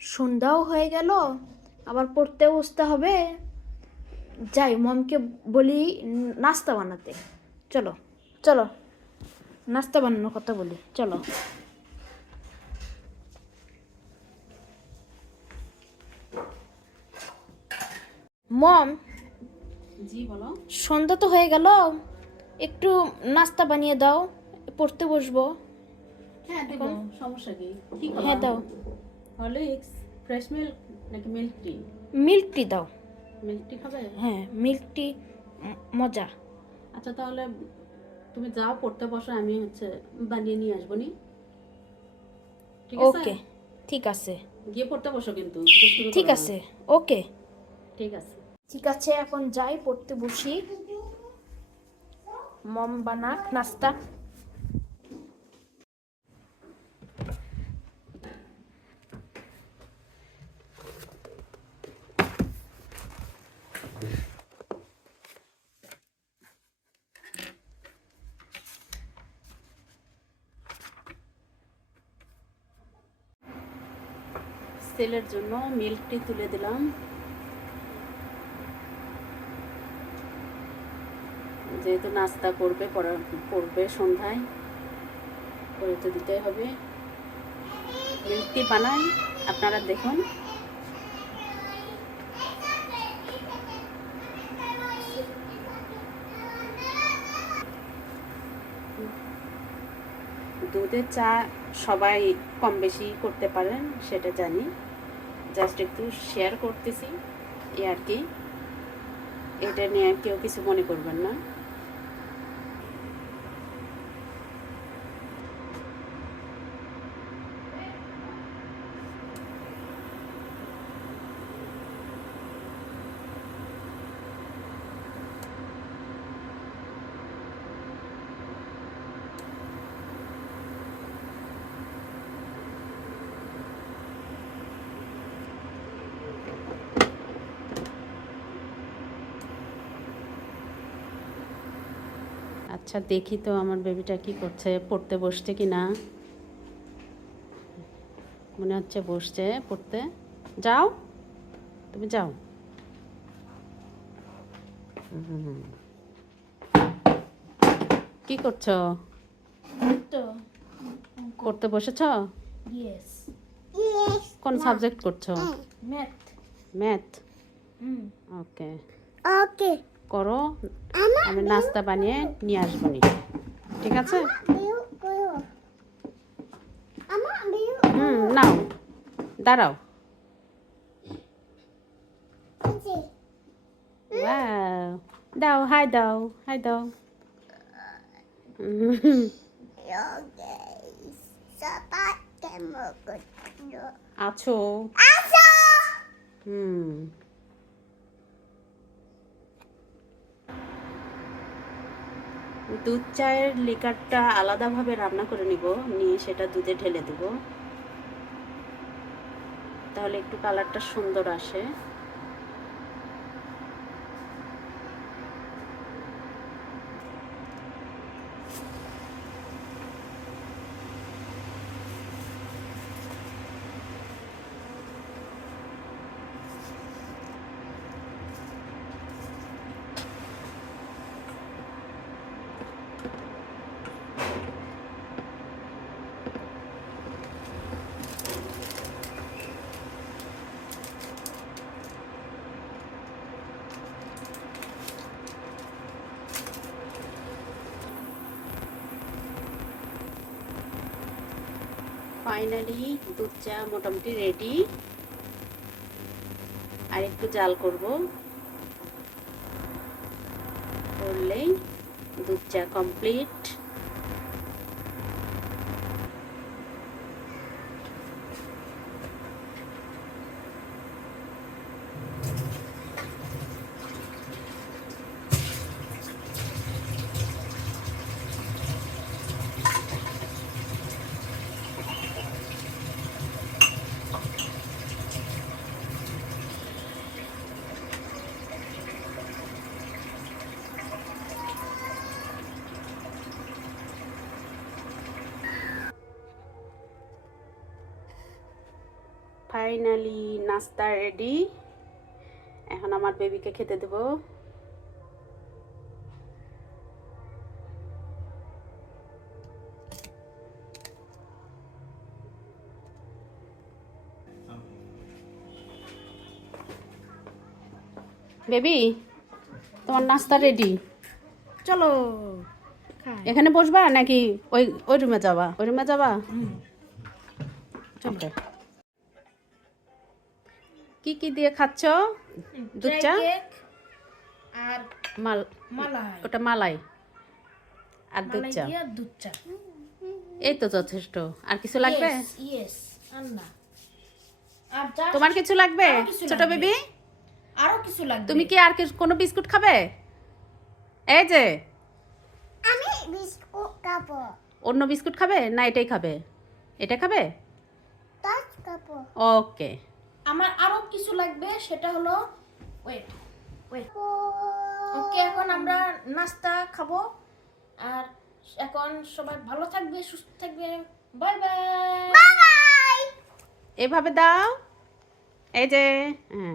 সন্ধ্যাও হয়ে গেল, আবার পড়তে বসতে হবে। যাই, মমকে বলি নাস্তা বানাতে। চলো চলো, নাস্তা বানানোর কথা বলি, চলো। মম, জি বলো। সন্ধ্যা তো হয়ে গেল, একটু নাস্তা বানিয়ে দাও, পড়তে বসবো। হ্যাঁ দেব, সমস্যা কি? কি হ্যাঁ খাবা? দাও, হরলিক্স, ফ্রেশ মিল্ক নাকি মিল্ক টি? মিল্ক টি দাও। মিল্ক টি খাবে? হ্যাঁ, মিল্ক টি মজা। আচ্ছা তাহলে তুমি যাও পড়তে বসো, আমি বানিয়ে নিয়ে আসবো নি। ঠিক আছে? ওকে, ঠিক আছে। গিয়ে পড়তে বসো কিন্তু দুষ্টুমি ঠিক করো না। আছে, ওকে। ঠিক আছে। ঠিক আছে, এখন যাই, পড়তে বসি। মম বানাক নাস্তা। সেলের জন্য মিল্ক টি তুলে দিলাম। যেহেতু নাস্তা করবে, পড়বে সন্ধ্যায়, করে তো দিতেই হবে। মিল্ক টি বানাই, আপনারা দেখুন। দুধের চা সবাই কম বেশি করতে পারেন, সেটা জানি। জাস্ট একটু শেয়ার করতেছি, এই আর কি। এটা নিয়ে কেউ কিছু মনে করবেন না। আচ্ছা দেখি তো আমার বেবিটা কি করছে, পড়তে বসছে কি না। মনে হচ্ছে বসছে পড়তে। যাও, তুমি যাও। কি করছো? তো পড়তে বসেছ? ইয়েস, কোন সাবজেক্ট করছো? ম্যাথ। ম্যাথ। ওকে, ওকে করো, আমি নাস্তা বানিয়ে নিয়ে আসবো নি। ঠিক আছে? নাও, দাঁড়াও। Wow. দাও, হাই দাও, হাই দাও। আছো? হুম। দুধ চায়ের লিকারটা আলাদাভাবে রান্না করে নিব, নিয়ে সেটা দুধে ঢেলে দেব, তাহলে একটু কালারটা সুন্দর আসে। ফাইনালি দুধ চা মোটামুটি রেডি। আর একটু জাল করব, করলেই দুধ চা কমপ্লিট। ফাইনালি নাস্তা রেডি। এখন আমার বেবিকে খেতে দেব। বেবি, তোমার নাস্তা রেডি। চলো খাই। এখানে বসবা নাকি ওই ওই রুমে যাবা? ওই রুমে যাবা? চলো। কি কি দিয়ে খাচ্ছ? দুধ চা কেক আর মাল, মালাই। ওটা মালাই আর দুধ মালাই চা। দিয়ে দুধ চা। এই তো যথেষ্ট। আর কিছু লাগবে? ইয়েস আর না। আর যা তোমার কিছু লাগবে আরো কিছু ছোট লাগবে। বেবি? আরো কিছু লাগবে। তুমি কি আর কোনো বিস্কুট খাবে? এই যে আমি বিস্কুট খাবো, অন্য বিস্কুট খাবে না এটাই খাবে? এটা খাবে? টাচ খাবো। ওকে। আমার আরো কিছু লাগবে, সেটা হলো ওয়েট ওয়েট। ওকে, এখন আমরা নাস্তা খাবো। আর এখন সবাই ভালো থাকবে, সুস্থ থাকবে। Bye bye. বাই। এভাবে দাও। এই যে হ্যাঁ।